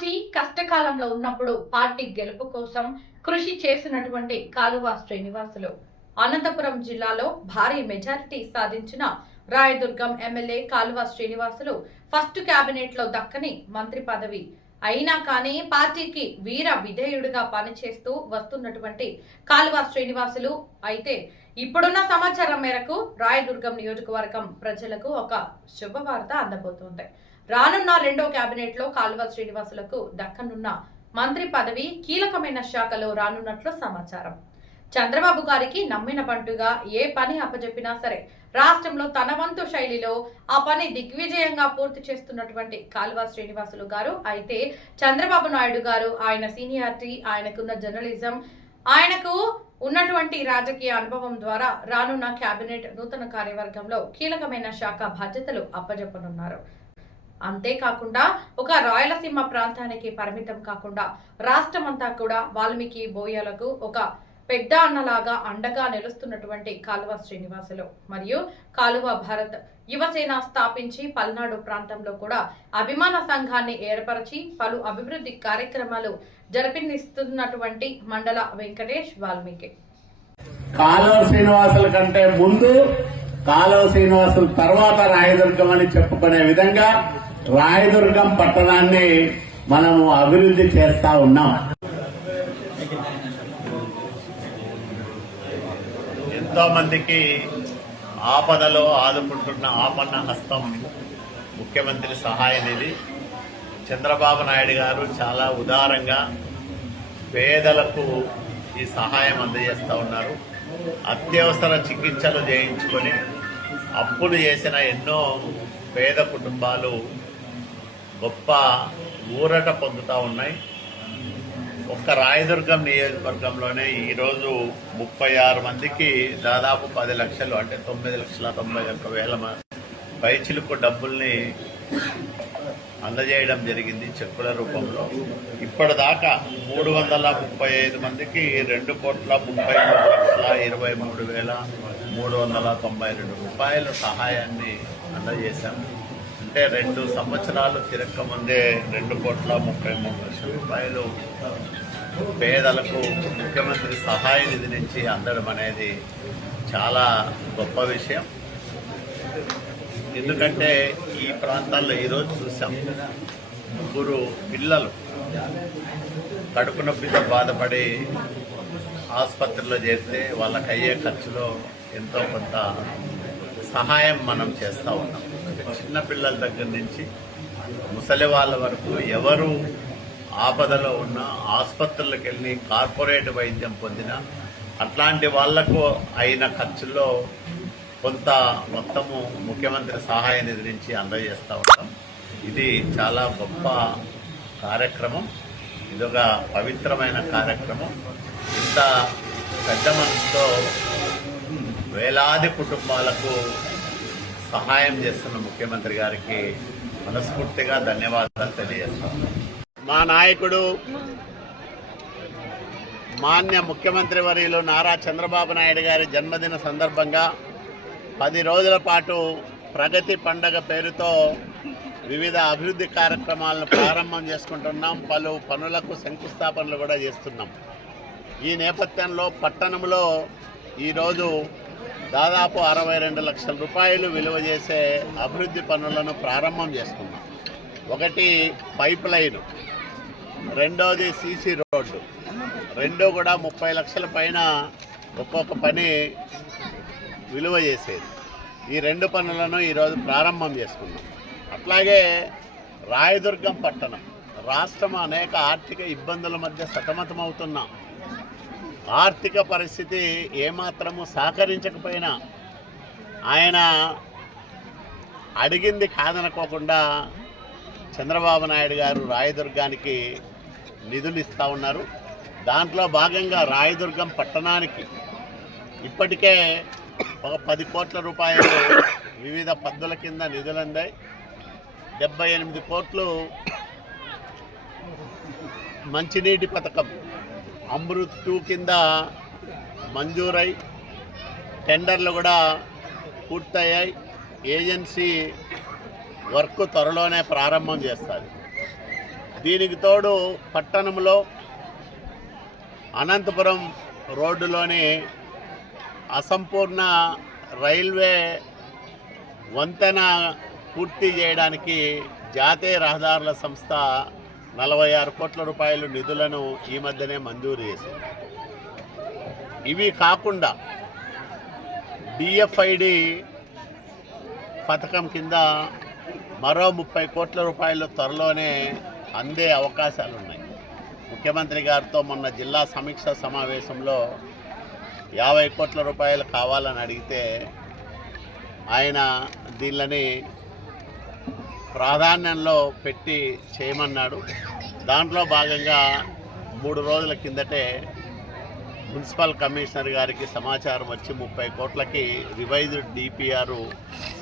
Party కష్టకాలంలో ఉన్నప్పుడు party గెలుపు కోసం కృషి చేసినటువంటి కాలువ శ్రీనివాసులు అనంతపురం జిల్లాలో భారీ మెజారిటీ సాధించిన రాయదుర్గం ఎమ్మెల్యే కాలువ శ్రీనివాసులు ఫస్ట్ కేబినెట్ లో దక్కని మంత్రి పదవి అయినా కానీ పార్టీకి వీర విధేయుడిగా పనిచేస్తూ వస్తున్నటువంటి కాలువ శ్రీనివాసులు అయితే ఇప్పుడున్న సమాచారం మేరకు రాయదుర్గం నియోజకవర్గం ప్రజలకు ఒక శుభవార్త అందబోతోంది. రానున్న రెండో కేబినెట్ లో కాలువ శ్రీనివాసులకు దక్కనున్న మంత్రి పదవి కీలకమైన శాఖలో రానున్నట్లు సమాచారం. చంద్రబాబు గారికి నమ్మిన బంటుగా ఏ పని అప్పజెప్పినా సరే రాష్ట్రంలో తన వంతు శైలిలో ఆ పని దిగ్విజయంగా పూర్తి చేస్తున్నటువంటి కాలువ శ్రీనివాసులు గారు అయితే చంద్రబాబు నాయుడు గారు ఆయన సీనియారిటీ, ఆయనకున్న జర్నలిజం, ఆయనకు ఉన్నటువంటి రాజకీయ అనుభవం ద్వారా రానున్న కేబినెట్ నూతన కార్యవర్గంలో కీలకమైన శాఖ బాధ్యతలు అప్పజెప్పనున్నారు. అంతేకాకుండా ఒక రాయలసీమ ప్రాంతానికి పరిమితం కాకుండా రాష్ట్రమంతా కూడా వాల్మీకి బోయలకు ఒక పెద్ద అన్నలాగా అండగా నిలుస్తున్నటువంటి కాలువ శ్రీనివాసులు మరియు కాలువ భారత్ యువసేన స్థాపించి పల్నాడు ప్రాంతంలో కూడా అభిమాన సంఘాన్ని ఏర్పరిచి పలు అభివృద్ధి కార్యక్రమాలు జరిపిస్తున్నటువంటి మండల వెంకటేష్ వాల్మీకి. కాలువ శ్రీనివాసుల కంటే ముందు కాలువ శ్రీనివాసుల తర్వాత రాయదుర్గం అని చెప్పుకునే విధంగా రాయదుర్గం పట్టణాన్ని మనము అభివృద్ధి చేస్తా ఉన్నాం. ఎంతో మందికి ఆపదలో ఆదుకుంటున్న ఆపన్న హస్తం ముఖ్యమంత్రి సహాయ నిధి. చంద్రబాబు నాయుడు గారు చాలా ఉదారంగా పేదలకు ఈ సహాయం అందజేస్తూ ఉన్నారు. అత్యవసర చికిత్సలు చేయించుకొని అప్పులు చేసిన ఎన్నో పేద కుటుంబాలు గొప్ప ఊరట పొందుతూ ఉన్నాయి. ఒక్క రాయదుర్గం నియోజకవర్గంలోనే ఈరోజు 36 మందికి దాదాపు 10 లక్షలు అంటే 9,91,000 పైచిలుకు డబ్బుల్ని అందజేయడం జరిగింది చెక్కుల రూపంలో. ఇప్పటిదాకా 335 మందికి 2,33,23,392 రూపాయల సహాయాన్ని అందజేశాము. అంటే 2 సంవత్సరాలు తిరక్క ముందే 2,33,00,000 రూపాయలు పేదలకు ముఖ్యమంత్రి సహాయ నిధి నుంచి అందడం అనేది చాలా గొప్ప విషయం. ఎందుకంటే ఈ ప్రాంతాల్లో ఈరోజు చూసాం, 3 పిల్లలు కడుపు నొప్పితో బాధపడి ఆసుపత్రిలో చేరితే వాళ్ళకి అయ్యే ఖర్చులో ఎంతో కొంత సహాయం మనం చేస్తూ ఉన్నాం. అంటే చిన్న పిల్లల దగ్గర నుంచి ముసలి వాళ్ళ వరకు ఎవరు ఆపదలో ఉన్న ఆసుపత్రులకు వెళ్ళి కార్పొరేట్ వైద్యం పొందిన అట్లాంటి వాళ్లకు అయిన ఖర్చుల్లో కొంత మొత్తము ముఖ్యమంత్రి సహాయ నిధి నుంచి అందజేస్తూ ఉంటాం. ఇది చాలా గొప్ప కార్యక్రమం, ఇదొక పవిత్రమైన కార్యక్రమం. ఇంత పెద్ద మనసుతో వేలాది కుటుంబాలకు సహాయం చేస్తున్న ముఖ్యమంత్రి గారికి మనస్ఫూర్తిగా ధన్యవాదాలు తెలియజేస్తాం. మా నాయకుడు మాన్య ముఖ్యమంత్రి వర్యులు నారా చంద్రబాబు నాయుడు గారి జన్మదిన సందర్భంగా 10 రోజుల పాటు ప్రగతి పండగ పేరుతో వివిధ అభివృద్ధి కార్యక్రమాలను ప్రారంభం చేసుకుంటున్నాం. పలు పనులకు శంకుస్థాపనలు కూడా చేస్తున్నాం. ఈ నేపథ్యంలో పట్టణంలో ఈరోజు దాదాపు 62 లక్షల రూపాయలు విలువ చేసే అభివృద్ధి పనులను ప్రారంభం చేసుకున్నాం. ఒకటి పైప్ లైను, రెండోది సీసీ రోడ్డు, 2 కూడా 30 లక్షల పైన ఒక్కొక్క పని విలువ చేసేది. ఈ 2 పనులను ఈరోజు ప్రారంభం చేసుకున్నాం. అట్లాగే రాయదుర్గం పట్టణం రాష్ట్రం అనేక ఆర్థిక ఇబ్బందుల మధ్య సతమతమవుతున్నాం. ఆర్థిక పరిస్థితి ఏమాత్రము సహకరించకపోయినా ఆయన అడిగింది కాదనుకోకుండా చంద్రబాబు నాయుడు గారు రాయదుర్గానికి నిధులు ఇస్తూ ఉన్నారు. దాంట్లో భాగంగా రాయదుర్గం పట్టణానికి ఇప్పటికే ఒక 10 కోట్ల రూపాయలు వివిధ పద్ధతుల కింద నిధులు అందాయి. 78 కోట్లు మంచినీటి పథకం అమృత్ 2 కింద మంజూరై టెండర్లు కూడా పూర్తయ్యాయి. ఏజెన్సీ వర్క్ త్వరలోనే ప్రారంభం చేస్తుంది. దీనికి తోడు పట్టణంలో అనంతపురం రోడ్డులోని అసంపూర్ణ రైల్వే వంతెన పూర్తి చేయడానికి జాతీయ రహదారుల సంస్థ 46 కోట్ల రూపాయలు నిధులను ఈ మధ్యనే మంజూరు చేసింది. ఇవి కాకుండా డిఎఫ్ఐడి పథకం కింద మరో 30 కోట్ల రూపాయలు త్వరలోనే అందే అవకాశాలు ఉన్నాయి. ముఖ్యమంత్రి గారితో మొన్న జిల్లా సమీక్ష సమావేశంలో 50 కోట్ల రూపాయలు కావాలని అడిగితే ఆయన దీనిని ప్రాధాన్యంలో పెట్టి చేయమన్నాడు. దాంట్లో భాగంగా 3 రోజుల కిందటే మున్సిపల్ కమిషనర్ గారికి సమాచారం వచ్చి 30 కోట్లకి రివైజ్డ్ డిపిఆర్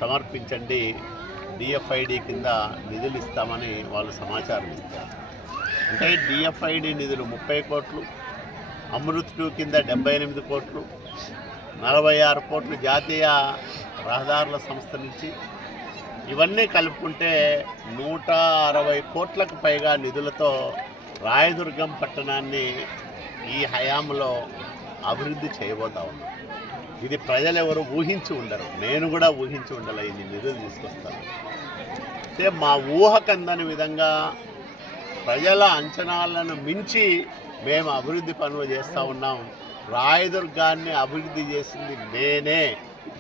సమర్పించండి, డిఎఫ్ఐడి కింద నిధులు ఇస్తామని వాళ్ళు సమాచారం ఇస్తారు. అంటే డిఎఫ్ఐడి నిధులు 30 కోట్లు, అమృత్ 2 కింద 78 కోట్లు, 46 కోట్లు జాతీయ రహదారుల సంస్థ నుంచి ఇవన్నీ కలుపుకుంటే 160 కోట్లకు పైగా నిధులతో రాయదుర్గం పట్టణాన్ని ఈ హయాంలో అభివృద్ధి చేయబోతా ఉన్నాం. ఇది ప్రజలెవరు ఊహించి ఉండరు, నేను కూడా ఊహించి ఉండాలి ఇన్ని నిధులు తీసుకొస్తాను. అంటే మా ఊహకందని విధంగా ప్రజల అంచనాలను మించి మేము అభివృద్ధి పనులు చేస్తూ ఉన్నాం. రాయదుర్గాన్ని అభివృద్ధి చేసింది నేనే,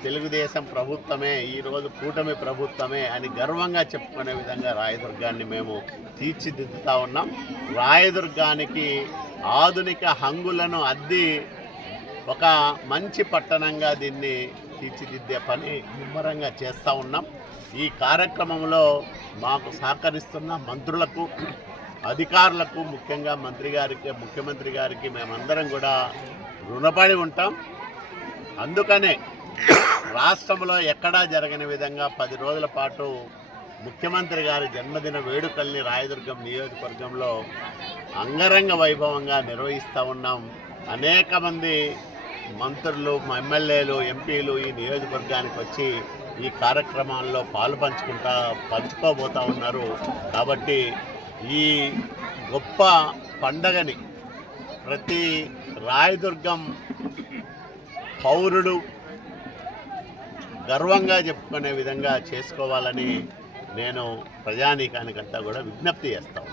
తెలుగుదేశం ప్రభుత్వమే, ఈరోజు కూటమి ప్రభుత్వమే అని గర్వంగా చెప్పుకునే విధంగా రాయదుర్గాన్ని మేము తీర్చిదిద్దుతూ ఉన్నాం. రాయదుర్గానికి ఆధునిక హంగులను అద్ది ఒక మంచి పట్టణంగా దీన్ని తీర్చిదిద్దే పని ముమ్మరంగా చేస్తూ ఉన్నాం. ఈ కార్యక్రమంలో మాకు సహకరిస్తున్న మంత్రులకు, అధికారులకు, ముఖ్యంగా ముఖ్యమంత్రి గారికి మేమందరం కూడా రుణపడి ఉంటాం. అందుకనే రాష్ట్రంలో ఎక్కడా జరగని విధంగా 10 రోజుల పాటు ముఖ్యమంత్రి గారి జన్మదిన వేడుకల్ని రాయదుర్గం నియోజకవర్గంలో అంగరంగ వైభవంగా నిర్వహిస్తూ ఉన్నాం. అనేక మంది మంత్రులు, ఎమ్మెల్యేలు, ఎంపీలు ఈ నియోజకవర్గానికి వచ్చి ఈ కార్యక్రమాల్లో పంచుకోబోతూ ఉన్నారు. కాబట్టి ఈ గొప్ప పండగని ప్రతి రాయదుర్గం పౌరుడు గర్వంగా చెప్పుకునే విధంగా చేసుకోవాలని నేను ప్రజానీకానికంతా కూడా విజ్ఞప్తి చేస్తాను.